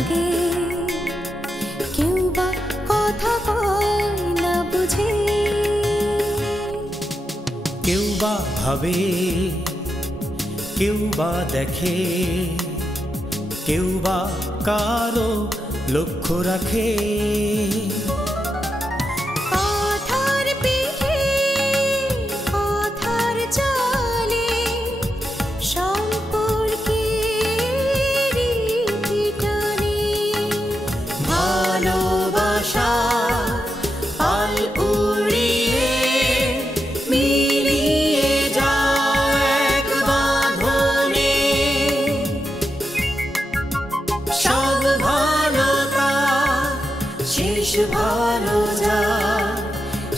লাগে, কেউ বা কথা কয় না বুঝে, কেউ বা ভাবে, কেউ বা দেখে, কেউ বা কারো লক্ষ্য রাখে। কথার পিঠে কথার চলে, সম্পর্কের টানে, ভালোবাসা পাল উড়িয়ে মিলিয়ে যায় এক বাঁধনে। সব ভালো তার শেষ ভালো যার,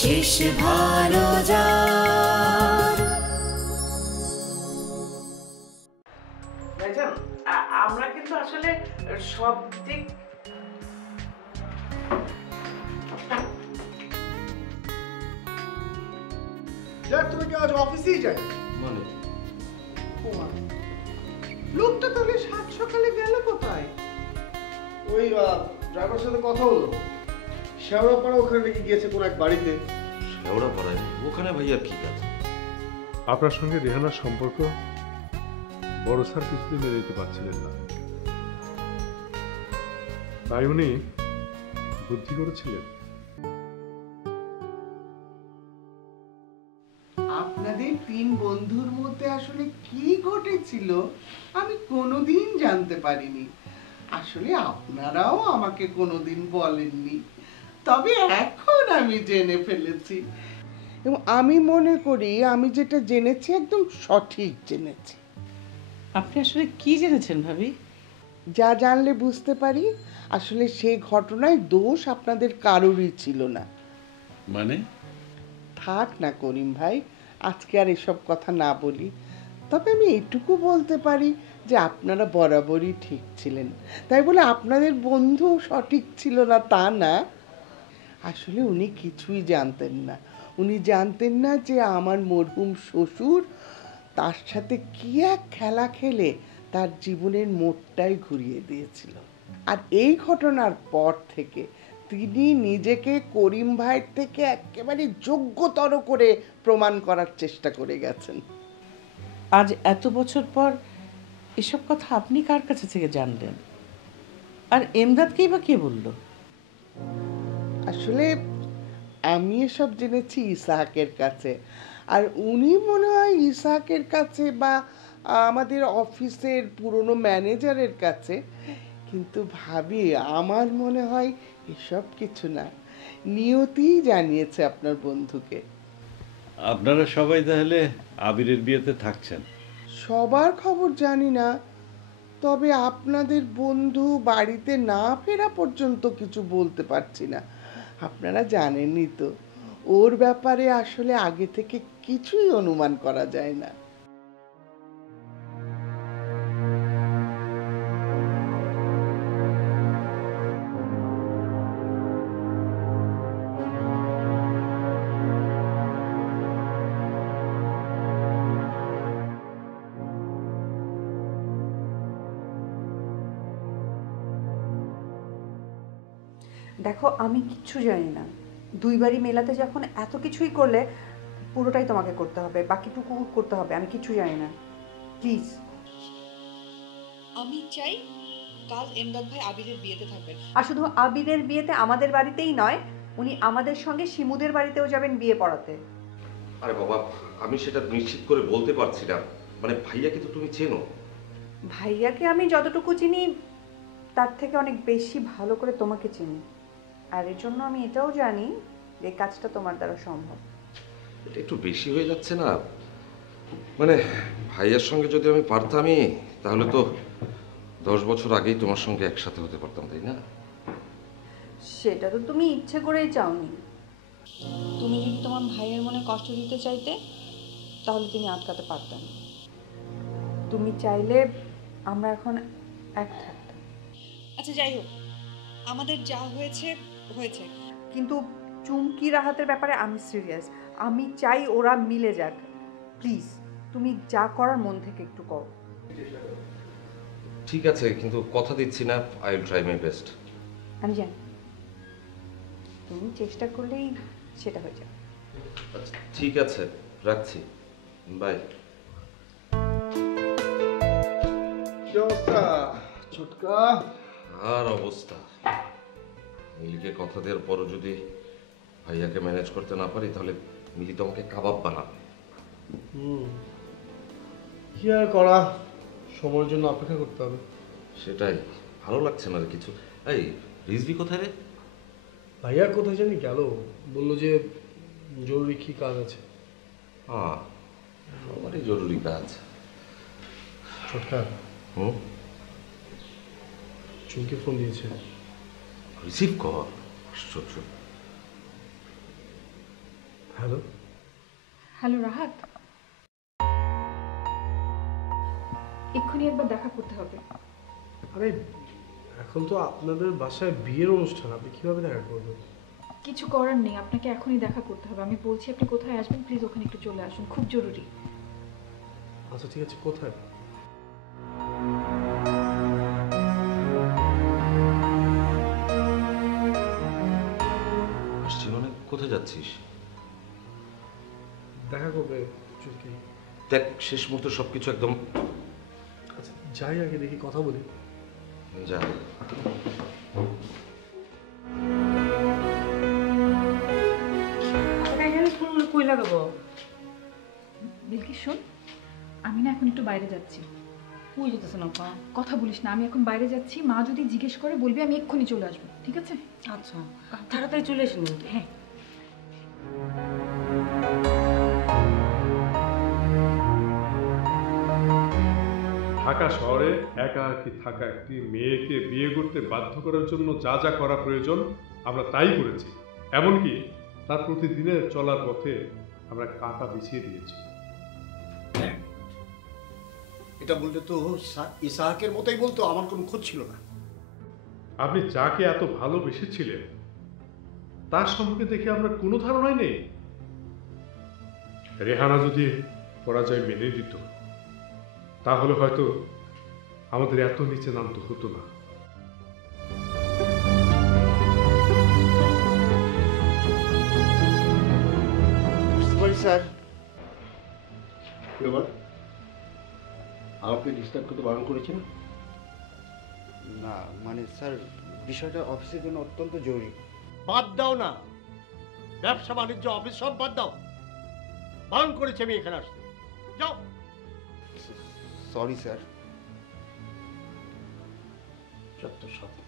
শেষ ভালো যার। ভাইজান, আমরা কিন্তু আসলে সব দিক তুমি কি আজ অফিসেই যাই? মানে লোকটা তাহলে সাত সকালে গেল কোথায়? ওই ড্রাইভার সাথে কথা হলো, শেওড়াপাড়া ওখানে নাকি গিয়েছে কোন এক বাড়িতে। শেওড়া পাড়ায়? ওখানে ভাইয়ার কি কাজ? আপনার সঙ্গে রেহানার সম্পর্ক বড় স্যার কিছুতে মেনে নিতে পারছিলেন না, তাই উনি বুদ্ধি করেছিলেন। আপনাদের তিন বন্ধুর মধ্যে আসলে কি ঘটেছিল আমি কোনোদিন জানতে পারিনি। আসলে আপনারাও আমাকে কোনোদিন বলেননি, তবে এখন আমি জেনে ফেলেছি এবং আমি মনে করি আমি যেটা জেনেছি একদম সঠিক জেনেছি। আপনি আসলে কি জেনেছেন ভাবি? যা জানলে বুঝতে পারি আসলে সেই ঘটনায় দোষ আপনাদের কারোরই ছিল না। মানে? থাক না করিম ভাই, আজকে আর এসব কথা না বলি। তবে আমি এটুকু বলতে পারি যে আপনারা বরাবরই ঠিক ছিলেন, তাই বলে আপনাদের বন্ধু সঠিক ছিল না তা না। আসলে উনি কিছুই জানতেন না। উনি জানতেন না যে আমার মরহুম শ্বশুর তার সাথে কি এক খেলা খেলে তার জীবনের মোড়টাই ঘুরিয়ে দিয়েছিল। আর এই ঘটনার পর থেকে তিনি নিজেকে করিম ভাইয়ের থেকে একেবারে যোগ্যতর করে প্রমাণ করার চেষ্টা করে গেছেন। আজ এত বছর পর এসব কথা আপনি কার কাছে থেকে জানলেন? আর এমদাদকেই বা কে বলল? আসলে আমি এসব জেনেছি ইসাহাকের কাছে, আর উনি মনে হয় ইসাহাকের কাছে বা আমাদের অফিসের পুরনো ম্যানেজারের কাছে। কিন্তু ভাবি আমার মনে হয় এসব কিছু না, নিয়তিই জানিয়েছে আপনার বন্ধুকে। আপনারা সবাই তাহলে আবিরের বিয়েতে থাকছেন? সবার খবর জানি না, তবে আপনাদের বন্ধু বাড়িতে না ফেরা পর্যন্ত কিছু বলতে পারছি না। আপনারা জানেনই তো ওর ব্যাপারে আসলে আগে থেকে কিছুই অনুমান করা যায় না। দেখো, আমি কিচ্ছু জানি না। দুইবারই মেলাতে যখন এত কিছুই করলে, পুরোটাই তোমাকে করতে হবে, বাকিটুকু করতে হবে। আমি কিচ্ছু জানি না, প্লিজ। আমি চাই কাল এমদাদ ভাই আবিরের বিয়েতে থাকবেন। আর শুধু আবিরের বিয়েতে আমাদের বাড়িতেই নয়, উনি আমাদের সঙ্গে শিমুদের বাড়িতেও যাবেন বিয়ে পড়াতে। আরে বাবা, আমি সেটা নিশ্চিত করে বলতে পারছি না। মানে ভাইয়াকে তো তুমি চেনো। ভাইয়াকে আমি যতটুকু চিনি তার থেকে অনেক বেশি ভালো করে তোমাকে চিনি, আর এর জন্য আমি এটাও জানি যে কাজটা তোমার দ্বারা সম্ভব। এটা একটু বেশি হয়ে যাচ্ছে না? মানে ভাইয়ার সঙ্গে যদি আমি পারতামই, তাহলে তো 10 বছর আগেই তোমার সঙ্গে একসাথে হতে পারতাম, তাই না? সেটা তো তুমি ইচ্ছে করেই চাওনি। তুমি যদি তোমার ভাইয়ের মনে কষ্ট দিতে চাইতে, তাহলে তুমি আটকাতে পারতেন। তুমি চাইলে আমরা এখন এক থাকতাম। আচ্ছা যাই হোক, আমাদের যা হয়েছে হয়েছে। কিন্তু চুমকি রাহাতের ব্যাপারে আমি সিরিয়াস। আমি চাই ওরা মিলে যাক। প্লিজ তুমি যা করার মন থেকে একটু করো। ঠিক আছে, কিন্তু কথা দিচ্ছি না, I will try my best. আমি জানি তুমি চেষ্টা করলেই সেটা হয়ে যাবে। আচ্ছা ঠিক আছে, রাখছি, বাই। কি অবস্থা ছোটকা? আর অবস্থা, মিলিকে কথা দেওয়ার পরও যদি ভাইয়াকে ম্যানেজ করতে না পারি তাহলে মিলি তো আমাকে কাবাব বানাবে। কি আর করা, সময়ের জন্য অপেক্ষা করতে হবে। সেটাই, ভালো লাগছে না রে কিছু। এই রিজভি কোথায় রে? ভাইয়া কোথায় জানি গেল, বললো যে জরুরি কি কাজ আছে। হ্যাঁ, সবারই জরুরি কাজ। ছোটকা, চুমকি ফোন দিয়েছে। রিসিভ কর। আশ্চর্য। হ্যালো। হ্যালো রাহাত, এক্ষুনি একবার দেখা করতে হবে। আরে এখন তো আপনাদের বাসায় বিয়ের অনুষ্ঠান, আপনি কিভাবে দেখা করবেন? কিছু করার নেই, আপনাকে এখনই দেখা করতে হবে। আমি বলছি আপনি কোথায় আসবেন, প্লিজ ওখানে একটু চলে আসুন, খুব জরুরি। আচ্ছা ঠিক আছে, কোথায়? আসছি মানে কোথায় যাচ্ছিস? দেখা করবে চুমকি। দেখ শেষ মুহূর্তে সবকিছু একদম। আচ্ছা যাই আগে দেখি, কথা বলি। যা। কই লাগাবো? বিলকিস শোন, আমি না এখন একটু বাইরে যাচ্ছি। কই যেতেছ না? কথা বলিস না, আমি এখন বাইরে যাচ্ছি। মা যদি জিজ্ঞেস করে বলবি আমি এক্ষুনি চলে আসবো, ঠিক আছে? আচ্ছা তাড়াতাড়ি চলে এসে নিন। হ্যাঁ। ঢাকা শহরে একাকী থাকা একটি মেয়েকে বিয়ে করতে বাধ্য করার জন্য যা যা করা প্রয়োজন আমরা তাই করেছি। এমনকি তার প্রতিদিনের চলার পথে আমরা কাঁটা বিছিয়ে দিয়েছি। এটা বলতে তো ইসাহাকের মতোই বলতো, আমার কোনো খোঁজ ছিল না। আপনি যাকে এত ভালোবেসেছিলেন তার সম্পর্কে দেখে আপনার কোনো ধারণাই নেই। রেহানা যদি পরাজয় মেনে দিত তাহলে হয়তো আমাদের এত নিচে নামতে হতো না। বুঝতে পারি স্যার। এবার আমাকে ডিস্টার্ব করতে বারণ করেছেন? না মানে স্যার, বিষয়টা অফিসের জন্য অত্যন্ত জরুরি। বাদ দাও না, ব্যবসা বাণিজ্য অফিস সব বাদ দাও। বারণ করেছি আমি এখানে আসতে। যাও। Sorry sir. সত্য সত্য।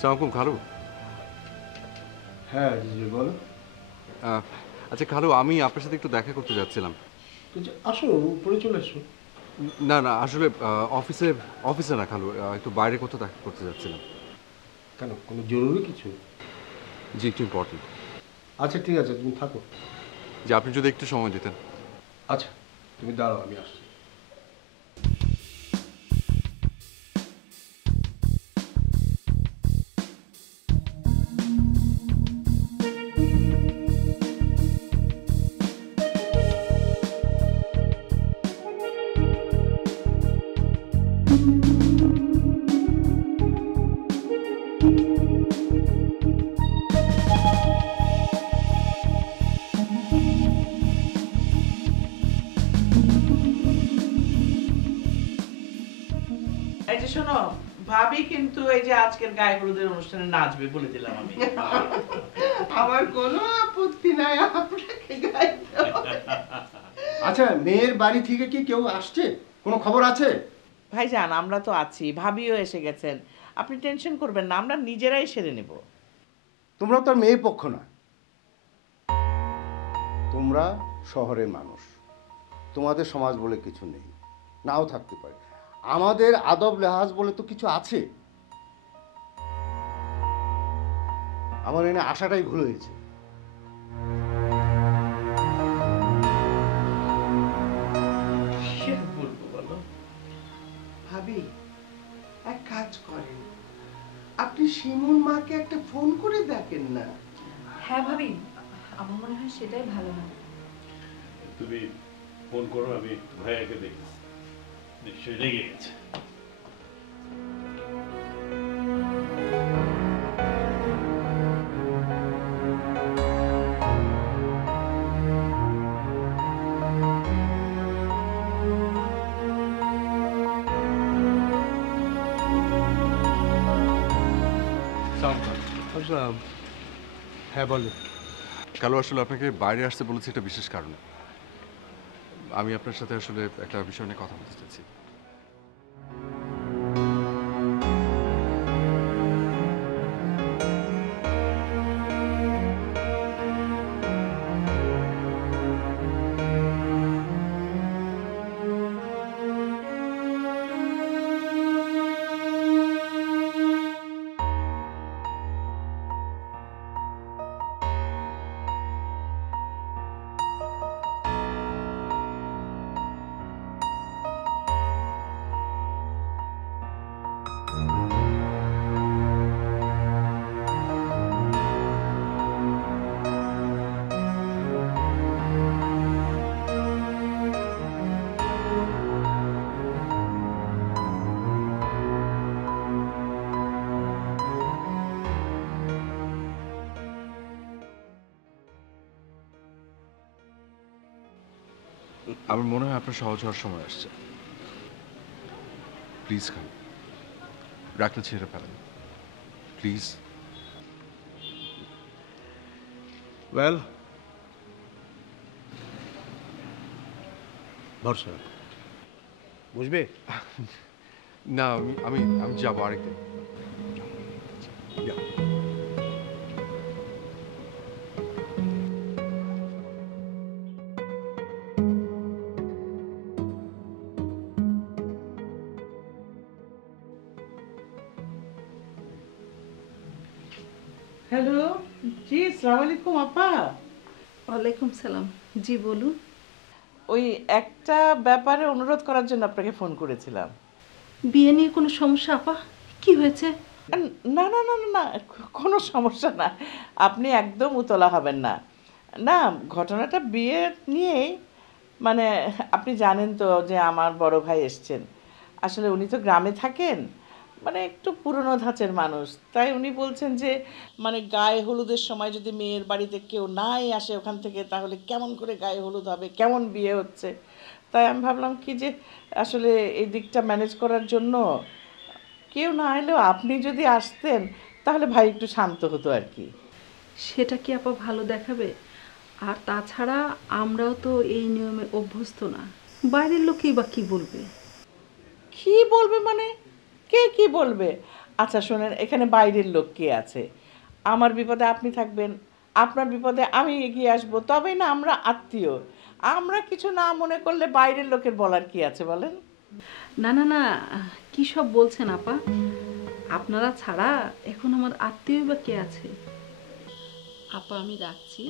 সালামালাইকুম খালু। হ্যাঁ জি বলো। আচ্ছা খালু, আমি আপনার সাথে একটু দেখা করতে যাচ্ছিলাম। আসো, উপরে চলে এসো। না না, আসলে অফিসে না খালু, একটু বাইরে কোথাও দেখা করতে যাচ্ছিলাম। কেন, কোনো জরুরি কিছু? জি, একটু ইম্পর্টেন্ট। আচ্ছা ঠিক আছে, তুমি থাকো। যে আপনি যদি একটু সময় দিতেন। আচ্ছা তুমি দাঁড়াও, আমি আসছি। এই যে শোনো, ভাবি কিন্তু এই যে আজকের গায়ে হলুদের অনুষ্ঠানে নাচবে বলে দিলাম আমি। আমার কোনো আপত্তি নাই আপনাকে গাইতে। আচ্ছা, মেয়ের বাড়ি থেকে কি কেউ আসছে? কোনো খবর আছে? ভাইজান আমরা তো আছি, ভাবিও এসে গেছেন, আপনি টেনশন করবেন না, আমরা নিজেরাই সেরে নেব। তোমরা তো আর মেয়ে পক্ষ না। তোমরা শহরের মানুষ, তোমাদের সমাজ বলে কিছু নেই, নাও থাকতে পারে। আমাদের আদব লেহাজ বলে তো কিছু আছে। আমার এনে আশাটাই ভুল হয়েছে। ভাবি, এক কাজ করেন, আপনি শিমুর মাকে একটা ফোন করে দেখেন না। হ্যাঁ ভাবি, আমার মনে হয় সেটাই ভালো হবে। তুমি ফোন করো, আমি ভাইয়াকে দেখি, নিশ্চয়ই রেগে গেছে। হ্যাঁ বলে। কালো আসলে আপনাকে বাইরে আসতে বলেছি একটা বিশেষ কারণে। আমি আপনার সাথে আসলে একটা বিষয় নিয়ে কথা বলতে চাচ্ছি। আমার মনে হয় আপনার সহজ হওয়ার সময় আসছে। প্লিজ খান, রাখলে ছেড়ে ফেলেন প্লিজ। ওয়েল, ভরসা বুঝবে না, আমি আমি যাবো আরেকদিন। হ্যালো, জি আসসালামু আলাইকুম আপা। ওয়ালাইকুম সালাম, জি বলুন। ওই একটা ব্যাপারে অনুরোধ করার জন্য আপনাকে ফোন করেছিলাম। বিয়ে নিয়ে কোনো সমস্যা আপা? কি হয়েছে? না না না না না, কোনো সমস্যা না, আপনি একদম উতলা হবেন না। না, ঘটনাটা বিয়ে নিয়েই, মানে আপনি জানেন তো যে আমার বড় ভাই এসছেন। আসলে উনি তো গ্রামে থাকেন, মানে একটু পুরনো ধাঁচের মানুষ, তাই উনি বলছেন যে মানে গায়ে হলুদের সময় যদি মেয়ের বাড়িতে কেউ নাই আসে ওখান থেকে, তাহলে কেমন করে গায়ে হলুদ হবে, কেমন বিয়ে হচ্ছে। তাই আমি ভাবলাম কি যে আসলে এই দিকটা ম্যানেজ করার জন্য কেউ না এলেও আপনি যদি আসতেন তাহলে ভাই একটু শান্ত হতো আর কি। সেটা কি আপা ভালো দেখাবে? আর তাছাড়া আমরাও তো এই নিয়মে অভ্যস্ত না, বাইরের লোকই বা কি বলবে? কি বলবে মানে? কে কি বলবে? আচ্ছা শোনেন, এখানে বাইরের লোক কে আছে? আমার বিপদে আপনি থাকবেন, আপনার বিপদে আমি এগিয়ে আসবো, তবেই না আমরা আত্মীয়। আমরা কিছু না মনে করলে বাইরের লোকের বলার কি আছে বলেন? না না না, কি সব বলছেন আপা? আপনারা ছাড়া এখন আমার আত্মীয় বা কে আছে? আপা আমি রাখছি,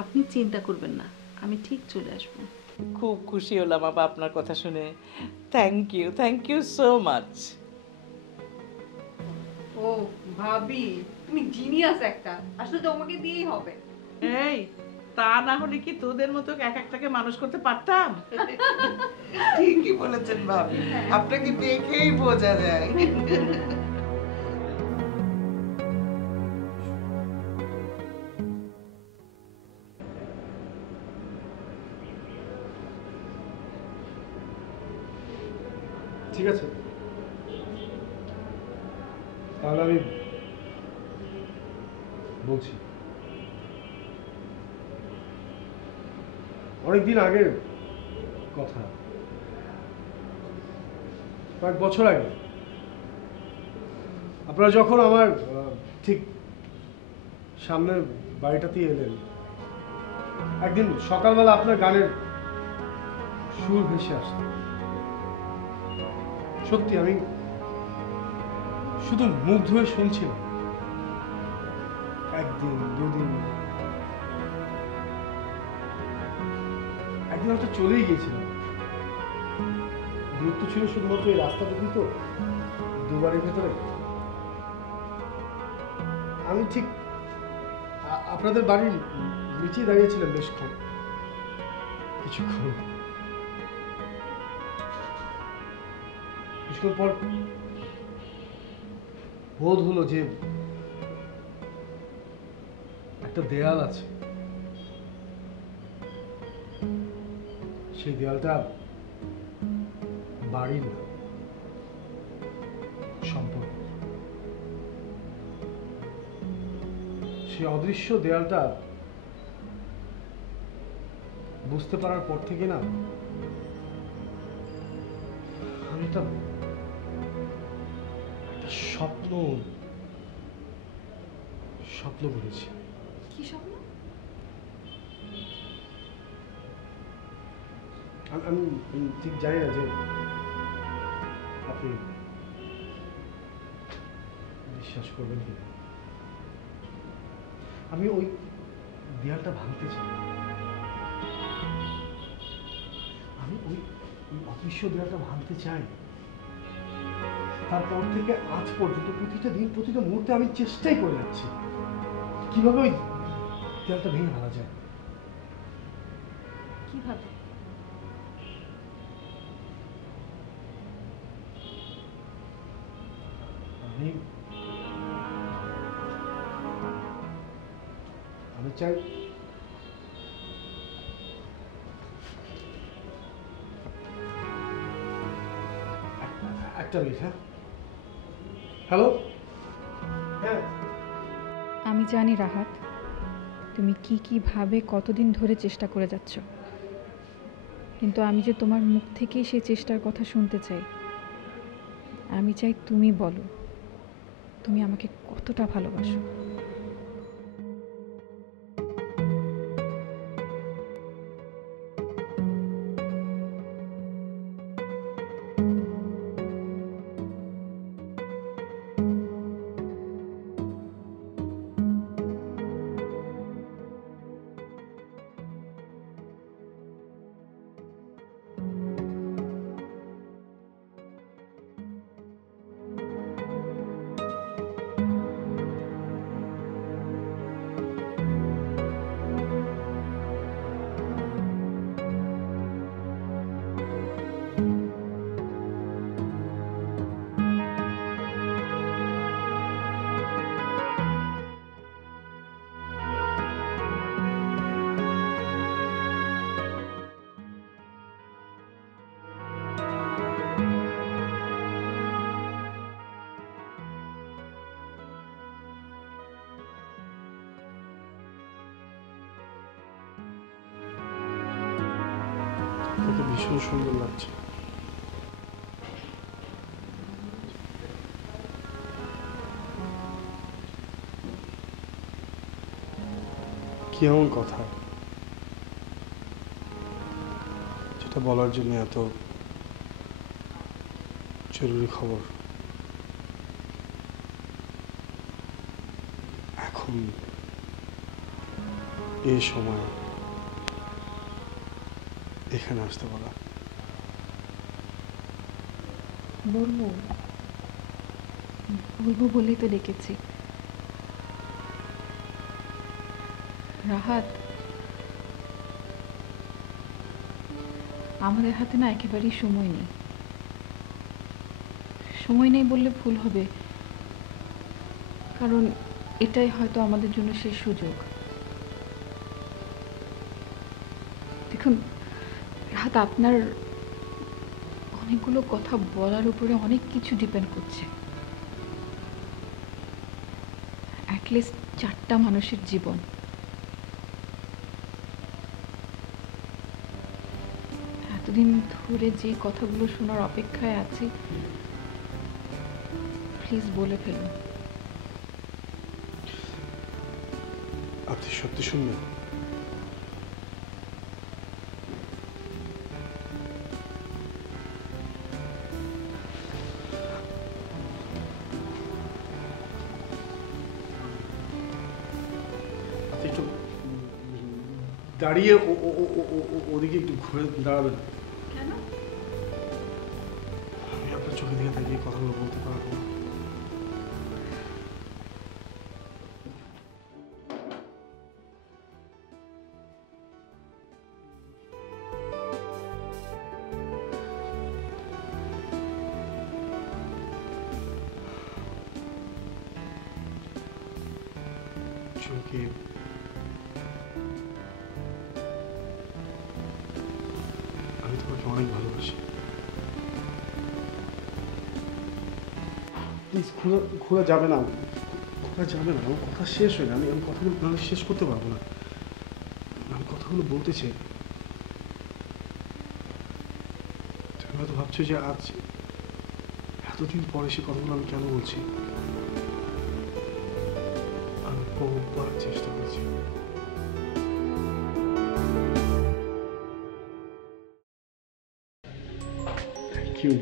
আপনি চিন্তা করবেন না, আমি ঠিক চলে আসবো। খুব খুশি হলাম আপা আপনার কথা শুনে। Thank you so much. ও ভাবি, তুমি জিনিয়াস একটা, আসলে তোমাকে দিয়েই হবে। এই, তা না হলে কি তোদের মতো এক একটাকে মানুষ করতে পারতাম? ঠিকই বলেছেন ভাবি, আপনাকে দেখেই বোঝা যায়। ঠিক আছে, তাহলে আমি বলছি। অনেকদিন আগে কথা, কয়েক বছর আগে, আপনারা যখন আমার ঠিক সামনের বাড়িটাতেই এলেন, একদিন সকালবেলা আপনার গানের সুর ভেসে আসতো। সত্যি আমি শুধু মুগ্ধ হয়ে শুনছিলাম। একদিন, দুদিন, একদিন হয়তো চলেই গিয়েছিলাম। দূরত্ব ছিল শুধুমাত্র এই রাস্তাটুকু, তো দুবারের ভেতরে। আমি ঠিক আপনাদের বাড়ির নিচেই দাঁড়িয়েছিলাম বেশক্ষণ, কিছুক্ষণ পর বোধ হলো যে একটা দেয়াল আছে, সেই দেয়ালটা বাড়ির না, সম্পর্ক। সেই অদৃশ্য দেয়ালটা বুঝতে পারার পর থেকে না আমি একটা স্বপ্ন বলেছি। কি স্বপ্ন? আমি ঠিক জানি না যে আপনি বিশ্বাস করবেন কিনা। আমি ওই দেয়ালটা ভাঙতে চাই। আমি ওই অদৃশ্য দেয়ালটা ভাঙতে চাই। তারপর থেকে আজ পর্যন্ত প্রতিটা দিন, প্রতিটা মুহূর্তে আমি চেষ্টাই করে যাচ্ছি কিভাবে ওই দেয়ালটা ভেঙে ফেলা যায়। কিভাবে? আমি চাই একটা মিনিট। হ্যাঁ, হ্যালো। হ্যাঁ, আমি জানি রাহাত, তুমি কিভাবে কতদিন ধরে চেষ্টা করে যাচ্ছ, কিন্তু আমি যে তোমার মুখ থেকেই সেই চেষ্টার কথা শুনতে চাই। আমি চাই তুমি বলো তুমি আমাকে কতটা ভালোবাসো। তোকে ভীষণ সুন্দর লাগছে। কি এমন কথা যেটা বলার জন্য এত জরুরি খবর? এখন এই সময় এখানে আসতে বলা? বলবো বলবো বলেই তো ডেকেছি। রাহাত, আমাদের হাতে না একেবারেই সময় নেই। সময় নেই বললে ভুল হবে, কারণ এটাই হয়তো আমাদের জন্য শেষ সুযোগ। দেখুন রাহাত, আপনার অনেকগুলো কথা বলার উপরে অনেক কিছু ডিপেন্ড করছে। অ্যাটলিস্ট 4টা মানুষের জীবন। এতদিন ধরে যে কথাগুলো শোনার অপেক্ষায় আছি, প্লিজ বলে ফেলুন। আপনি সত্যি শুনবেন? দাঁড়িয়ে ওদিকে একটু ঘুরে দাঁড়াবেন? কেন? আমি আপনার চোখের দিকে তাকিয়ে কথাগুলো বলতে পারবো না। চোখে আমি তোমাকে অনেক ভালোবাসি। প্লিজ খোলা যাবে না, খোলা যাবে না। আমার কথা শেষ হয় না, আমি কথাগুলো নাহলে শেষ করতে পারবো না। আমি কথাগুলো বলতে চাই। তুমি হয়তো ভাবছো যে আজ এতদিন পরে সে কথাগুলো আমি কেন বলছি। আমি বহুবার চেষ্টা করছি। Thank you.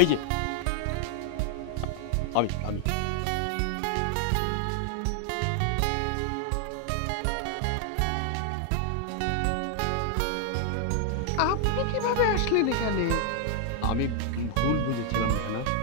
এই যে আমি আপনি কিভাবে আসলেন এখানে? আমি ভুল বুঝেছিলাম রেহানা।